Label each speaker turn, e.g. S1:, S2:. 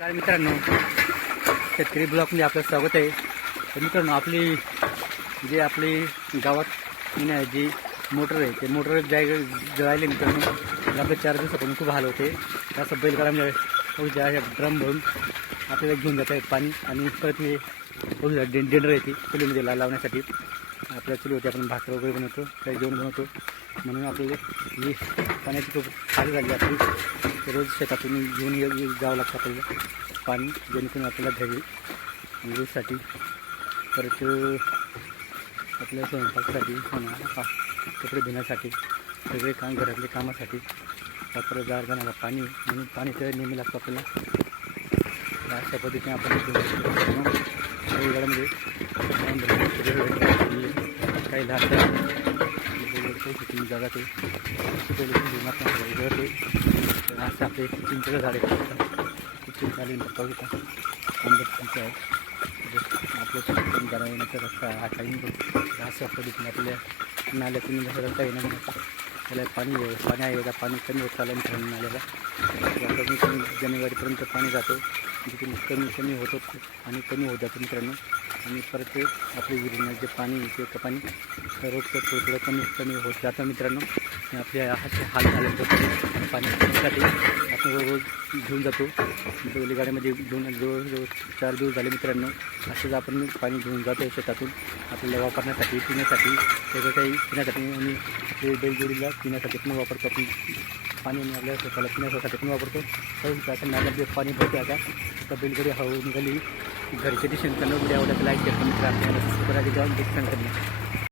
S1: काय मित्रांनो. शेतकरी ब्लॉकमध्ये आपलं स्वागत आहे. तर मित्रांनो आपली जे आपली गावात जी मोटर आहे ते मोटर जाय जळायले मित्रांनो. तर आपले चार दिवसापासून खूप हाल होते. असं बैलगाडा ज्या ह्या ड्रम भरून आपल्याला घेऊन जात आहेत पाणी आणि परत हे डेंडर येते ती ला लावण्यासाठी. आपल्या चुलीवरती आपण भाकर वगैरे बनवतो काही जेवण बनवतो. म्हणून आपल्याला ही पाण्याची खूप खाली झाली आपली रोज शेतातून घेऊन जावं लागतं आपल्याला. पाणी जेणेकरून आपल्याला घरी रोजसाठी परत आपल्या स्वयंपाकासाठी म्हणा पा- कपडे धुण्यासाठी सगळे काम घरातले कामासाठी परत गार जाणारा पाणी म्हणून पाणी तर नेहमी लागतं आपल्याला. अशा पद्धतीने आपण गाड्यामध्ये काही जागा ते तिथे ते आपले चिंचेचं झाड आहे खूप चिंच आली पाहू शकता चिंच आहे आपल्या शेतातून येण्याचा रस्ता हा काही नाही दिसून आपल्या नाल्यातून रस्ता येणार त्याला पाणी पाणी आहे का? पाणी कमी होत चाललं मित्रांनो नाल्याला कमी कमी जानेवारीपर्यंत पाणी जातो. तिथून कमी कमी होतं आणि कमी होत जातं मित्रांनो. आणि परत ते आपली विहिरीनं जे पाणी येते ते पाणी रोजचं थोडं थोडं कमी कमी होत जातं मित्रांनो. आपल्या हात हाल झाले तर पाणी रोज घेऊन जातो. बैल गाड्यामध्ये घेऊन जवळजवळ चार दिवस झाले मित्रांनो. असंच आपण पाणी घेऊन जातो शेतातून. आपल्याला वापरण्यासाठी पिण्यासाठी त्याचं काही पिण्यासाठी आणि ते बैलजोडीला पिण्यासाठी पण वापरतो आपण. पाणी आणि आपल्या स्वतःला पिण्यासाठी पण वापरतो. तर आता नाल्यात पाणी भरते आता. आता बैलगाडी हळू निघाली. घरच्या दिशेने त्यांना उद्या आवडत लाईक करतो मित्र आपल्याला जाऊन करा. करणे